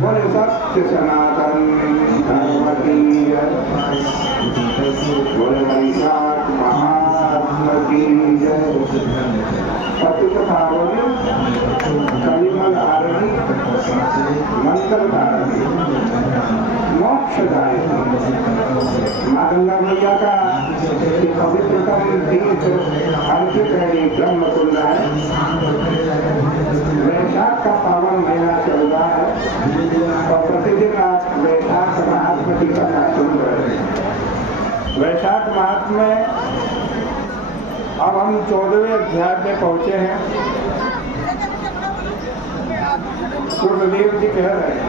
बोले सत्य सनातन धर्म की बोले वैशाख महात्मा की सत्य कथा बोले कलिमल आरणी मंगलदायी मोक्षदायी माँ गंगा मैया का पवित्रतम तीर्थ अंकित है ब्रह्म कुंड है। वैशाख का पावन महीना चल रहा है और प्रतिदिन आज वैशाख महात्मा की कथा सुन रहे हैं। वैशाख महात्मा में अब हम 14वें अध्याय में पहुंचे हैं। सूर्यदेव जी कह रहे हैं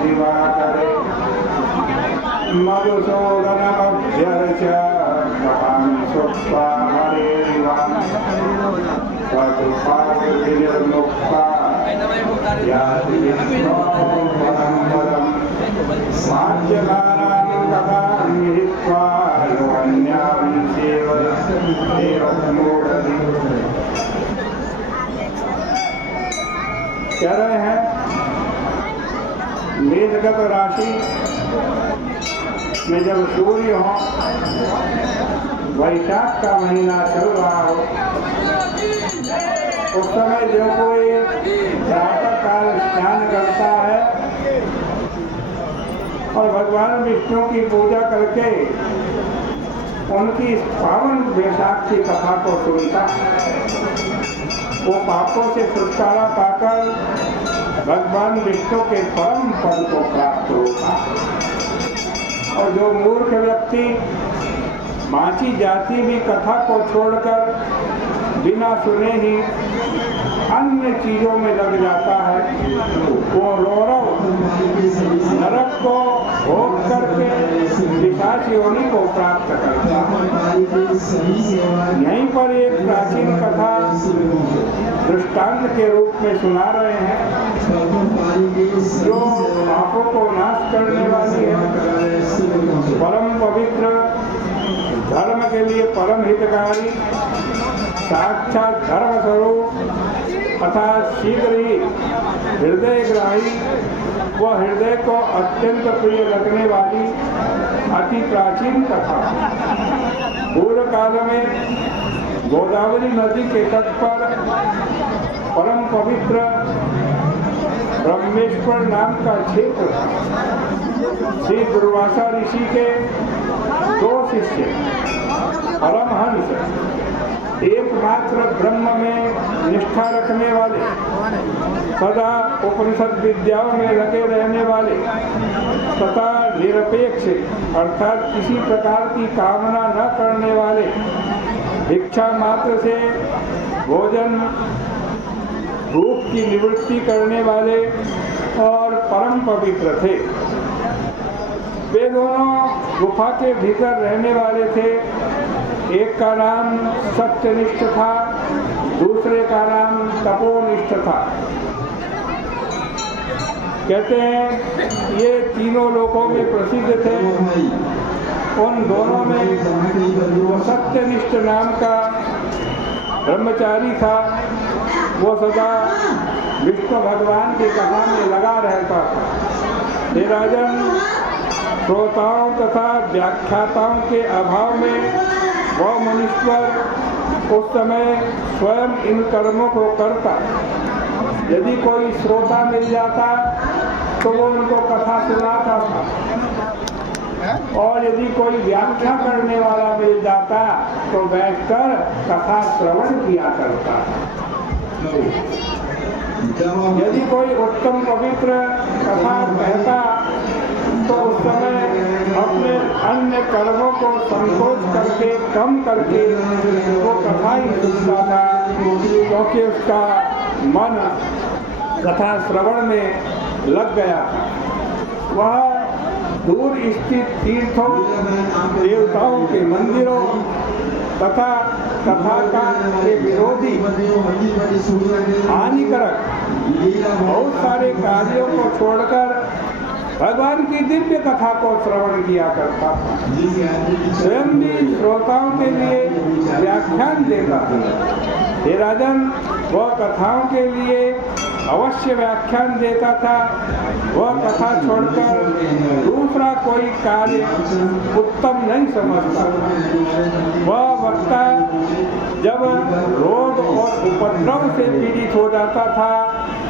दिवाकरे मधुसूदन अभ्यर्च निर्मुक्ता याति परम पदम साध्यकानां कथां विहित्वा योऽन्यां सेवयति। कह रहे हैं मेघगत राशि में जब सूर्य हो, वैशाख का महीना चल रहा हो, उस समय जो कोई प्रातः काल स्नान करता है और भगवान विष्णु की पूजा करके उनकी पावन वैशाख की कथा को सुनता, वो पापों से छुटकारा पाकर भगवान विष्णु के परम पद को प्राप्त होगा। और जो मूर्ख व्यक्ति बाँची जाती भी कथा को छोड़कर बिना सुने ही अन्य चीजों में लग जाता है, वो रौरव नरक को भोग करके पिशाच योनि को प्राप्त करता है। यहीं पर एक प्राचीन कथा दृष्टांत के रूप में सुना रहे हैं, जो पापों को नाश करने वाली है, परम पवित्र, धर्म के लिए परम हितकारी, साक्षात धर्म स्वरूप अर्थात शीघ्र ही हृदय ग्राही, वह हृदय को अत्यंत प्रिय लगने वाली अति प्राचीन कथा। पूर्व काल में गोदावरी नदी के तट पर परम पवित्र ब्रह्मेश्वर नाम का क्षेत्र था। श्री दुर्वासा ऋषि के 2 शिष्य परमहंस, एकमात्र ब्रह्म में निष्ठा रखने वाले, सदा उपनिषद विद्याओं में लगे रहने वाले तथा निरपेक्ष अर्थात किसी प्रकार की कामना न करने वाले, भिक्षा मात्र से भोजन भूख की निवृत्ति करने वाले और परम पवित्र थे। वे दोनों गुफा के भीतर रहने वाले थे। एक का नाम सत्यनिष्ठ था, दूसरे का नाम तपोनिष्ठ था। कहते हैं ये तीनों लोकों में प्रसिद्ध थे। उन दोनों में वो सत्यनिष्ठ नाम का ब्रह्मचारी था, वो सदा विष्णु भगवान की कथा में लगा रहता था। हे राजन, श्रोताओं तथा व्याख्याताओं के अभाव में वह मनुष्यर उस समय स्वयं इन कर्मों को करता। यदि कोई श्रोता मिल जाता तो वो उनको कथा सुनाता था, और यदि कोई व्याख्या करने वाला मिल जाता तो बैठकर कथा श्रवण किया करता। यदि कोई उत्तम पवित्र कथा कहता तो उस समय अपने अन्य कर्मों को संकोच करके कम करके वो कथा ही सुनता था, क्योंकि उसका मन कथा श्रवण में लग गया था। वह दूर स्थित तीर्थों, देवताओं के मंदिरों तथा कथा के विरोधी हानिकारक बहुत सारे कार्यों को छोड़कर भगवान की दिव्य कथा को श्रवण किया करता था। स्वयं भी श्रोताओं के लिए व्याख्यान देता था। हे राजन, वह कथाओं के लिए अवश्य व्याख्यान देता था। वह कथा छोड़कर दूसरा कोई कार्य उत्तम नहीं समझता। वह वक्ता जब रोग और उपद्रव से पीड़ित हो जाता था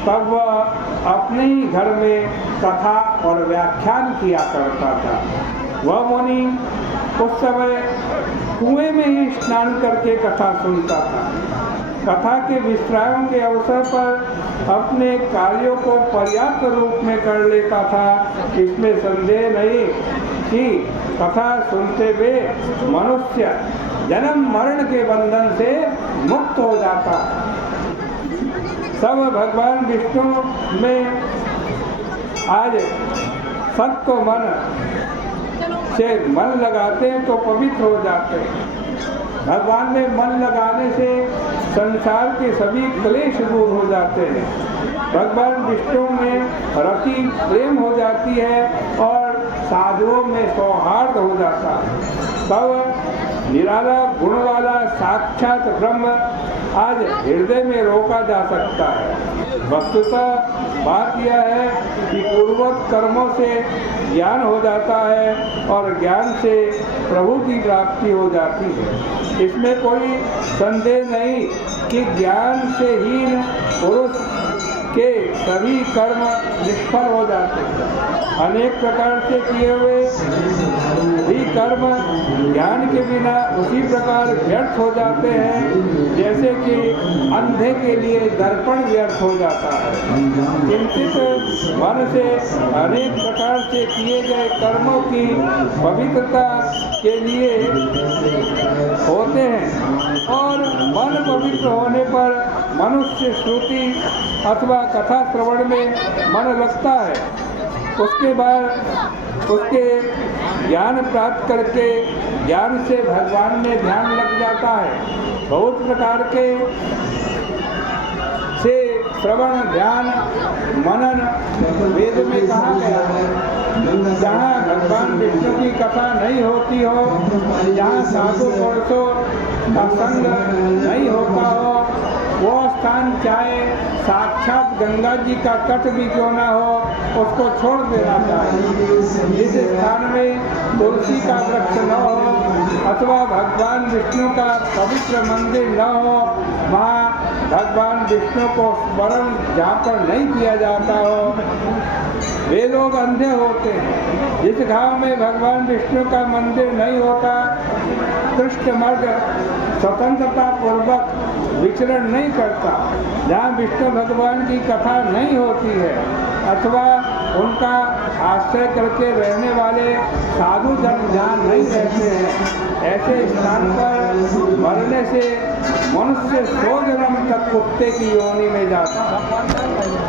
तब वह अपने ही घर में कथा और व्याख्यान किया करता था। वह मुनि उस समय कुएं में ही स्नान करके कथा सुनता था। कथा के विश्राम के अवसर पर अपने कार्यों को पर्याप्त रूप में कर लेता था। इसमें संदेह नहीं कि कथा सुनते हुए मनुष्य जन्म मरण के बंधन से मुक्त हो जाता। सब भगवान विष्णु में आज सत्व मन से मन लगाते हैं तो पवित्र हो जाते हैं। भगवान में मन लगाने से संसार के सभी क्लेश दूर हो जाते हैं। भगवान विष्णु में रति प्रेम हो जाती है और साधुओं में सौहार्द हो जाता है। तब निराला गुण वाला साक्षात ब्रह्म आज हृदय में रोका जा सकता है। वस्तुतः बात यह है कि पूर्वत कर्मों से ज्ञान हो जाता है और ज्ञान से प्रभु की प्राप्ति हो जाती है। इसमें कोई संदेह नहीं कि ज्ञान से हीन पुरुष के सभी कर्म निष्फल हो जाते हैं। अनेक प्रकार से किए हुए भी कर्म ज्ञान के बिना उसी प्रकार व्यर्थ हो जाते हैं जैसे कि अंधे के लिए दर्पण व्यर्थ हो जाता है। चिंतित मन से अनेक प्रकार से किए गए कर्मों की पवित्रता के लिए होते हैं और मन पवित्र होने पर मनुष्य श्रुति अथवा कथा श्रवण में मन लगता है। उसके बाद उसके ज्ञान प्राप्त करके ज्ञान से भगवान में ध्यान लग जाता है। बहुत प्रकार के से श्रवण ध्यान मनन वेद में कहा गया है। जहाँ भगवान विष्णु की कथा नहीं होती हो, जहाँ साधु पुरुषों का संग नहीं होता हो, वो स्थान चाहे साक्षात गंगा जी का तट भी क्यों ना हो, उसको छोड़ देना चाहिए। जिस स्थान में तुलसी का वृक्ष न हो अथवा भगवान विष्णु का पवित्र मंदिर न हो, वहाँ भगवान विष्णु को स्मरण जहाँ पर नहीं किया जाता हो, वे लोग अंधे होते हैं। जिस गांव में भगवान विष्णु का मंदिर नहीं होता, कृष्ण मर्ग स्वतंत्रता पूर्वक विचरण नहीं करता, जहाँ विष्णु भगवान की कथा नहीं होती है अथवा उनका आश्रय करके रहने वाले साधु जन जहाँ नहीं रहते हैं, ऐसे स्थान पर मरने से मनुष्य 100 जन्म तक कुत्ते की योनि में जाता है।